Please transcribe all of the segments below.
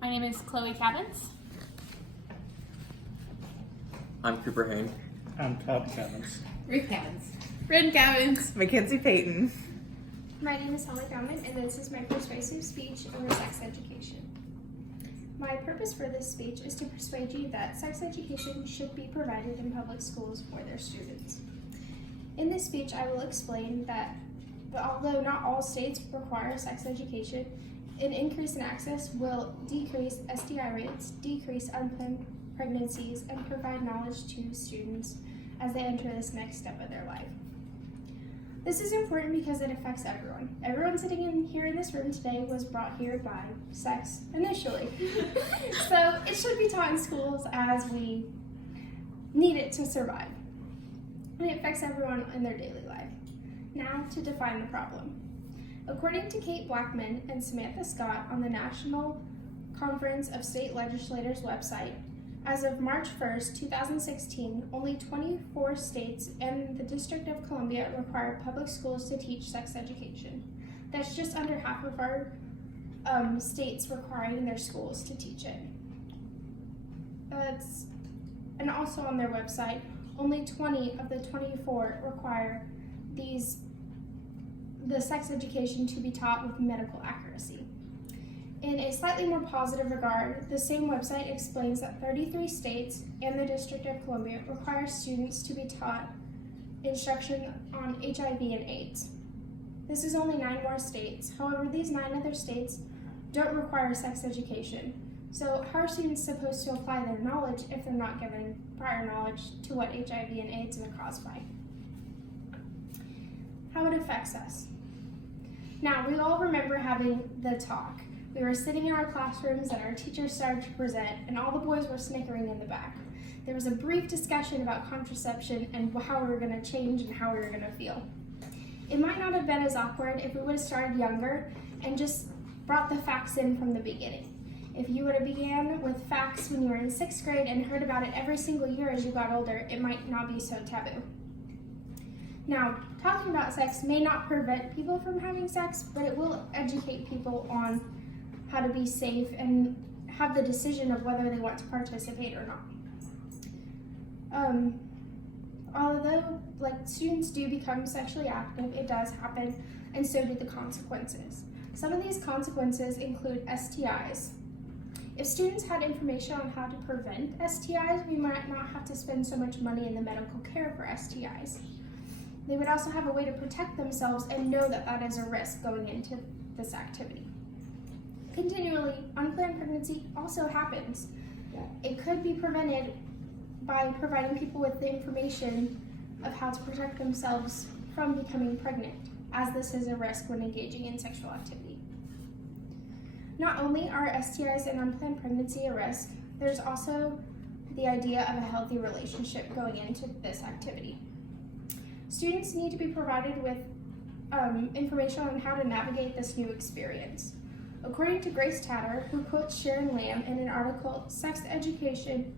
My name is Chloe Cavins. I'm Cooper Hain. I'm Todd Cavins. Ruth Cavins. Rin Cavins. Mackenzie Payton. My name is Holly Baumann, and this is my persuasive speech over sex education. My purpose for this speech is to persuade you that sex education should be provided in public schools for their students. In this speech, I will explain that although not all states require sex education, an increase in access will decrease STI rates, decrease unplanned pregnancies, and provide knowledge to students as they enter this next step of their life. This is important because it affects everyone. Everyone sitting in here in this room today was brought here by sex initially. So it should be taught in schools as we need it to survive. And it affects everyone in their daily life. Now to define the problem. According to Kate Blackman and Samantha Scott on the National Conference of State Legislators website, as of March 1st, 2016, only 24 states and the District of Columbia require public schools to teach sex education. That's just under half of our states requiring their schools to teach it. And also on their website, only 20 of the 24 require the sex education to be taught with medical accuracy. In a slightly more positive regard, the same website explains that 33 states and the District of Columbia require students to be taught instruction on HIV and AIDS. This is only 9 more states. However, these 9 other states don't require sex education. So how are students supposed to apply their knowledge if they're not given prior knowledge to what HIV and AIDS are caused by? How it affects us. Now, we all remember having the talk. We were sitting in our classrooms and our teacher started to present and all the boys were snickering in the back. There was a brief discussion about contraception and how we were going to change and how we were going to feel. It might not have been as awkward if we would have started younger and just brought the facts in from the beginning. If you would have began with facts when you were in 6th grade and heard about it every single year as you got older, it might not be so taboo. Now, talking about sex may not prevent people from having sex, but it will educate people on how to be safe and have the decision of whether they want to participate or not. Although students do become sexually active, it does happen, and so do the consequences. Some of these consequences include STIs. If students had information on how to prevent STIs, we might not have to spend so much money in the medical care for STIs. They would also have a way to protect themselves and know that that is a risk going into this activity. Continually, unplanned pregnancy also happens. It could be prevented by providing people with the information of how to protect themselves from becoming pregnant, as this is a risk when engaging in sexual activity. Not only are STIs and unplanned pregnancy a risk, there's also the idea of a healthy relationship going into this activity. Students need to be provided with information on how to navigate this new experience. According to Grace Tatter, who quotes Sharon Lamb in an article, Sex Education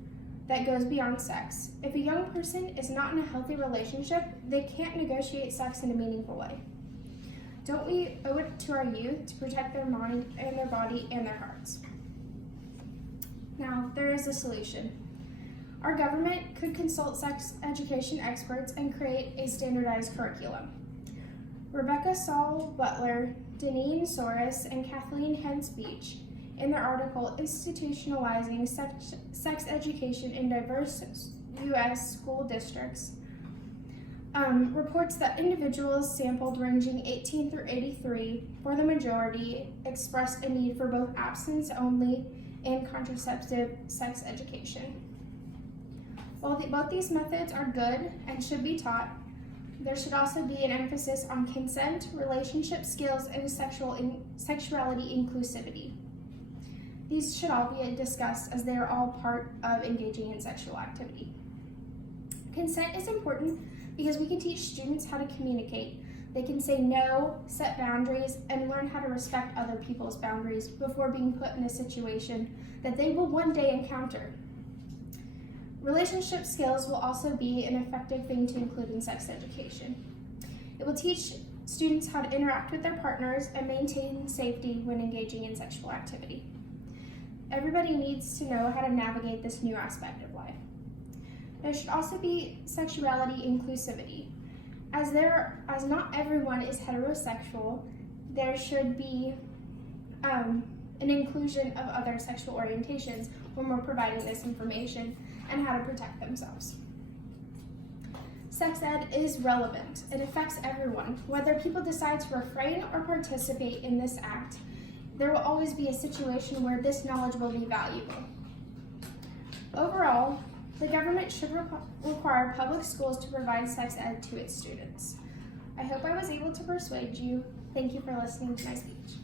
That Goes Beyond Sex, if a young person is not in a healthy relationship, they can't negotiate sex in a meaningful way. Don't we owe it to our youth to protect their mind and their body and their hearts? Now, there is a solution. Our government could consult sex education experts and create a standardized curriculum. Rebecca Saul Butler, Deneen Soros, and Kathleen Hentz Beach, in their article Institutionalizing Sex Education in Diverse U.S. School Districts, reports that individuals sampled ranging 18 through 83, for the majority, expressed a need for both abstinence-only and contraceptive sex education. While both these methods are good and should be taught, there should also be an emphasis on consent, relationship skills, and sexuality inclusivity. These should all be discussed as they are all part of engaging in sexual activity. Consent is important because we can teach students how to communicate. They can say no, set boundaries, and learn how to respect other people's boundaries before being put in a situation that they will one day encounter. Relationship skills will also be an effective thing to include in sex education. It will teach students how to interact with their partners and maintain safety when engaging in sexual activity. Everybody needs to know how to navigate this new aspect of life. There should also be sexuality inclusivity. As not everyone is heterosexual, there should be an inclusion of other sexual orientations when we're providing this information and how to protect themselves. Sex ed is relevant. It affects everyone. Whether people decide to refrain or participate in this act, there will always be a situation where this knowledge will be valuable. Overall, the government should require public schools to provide sex ed to its students. I hope I was able to persuade you. Thank you for listening to my speech.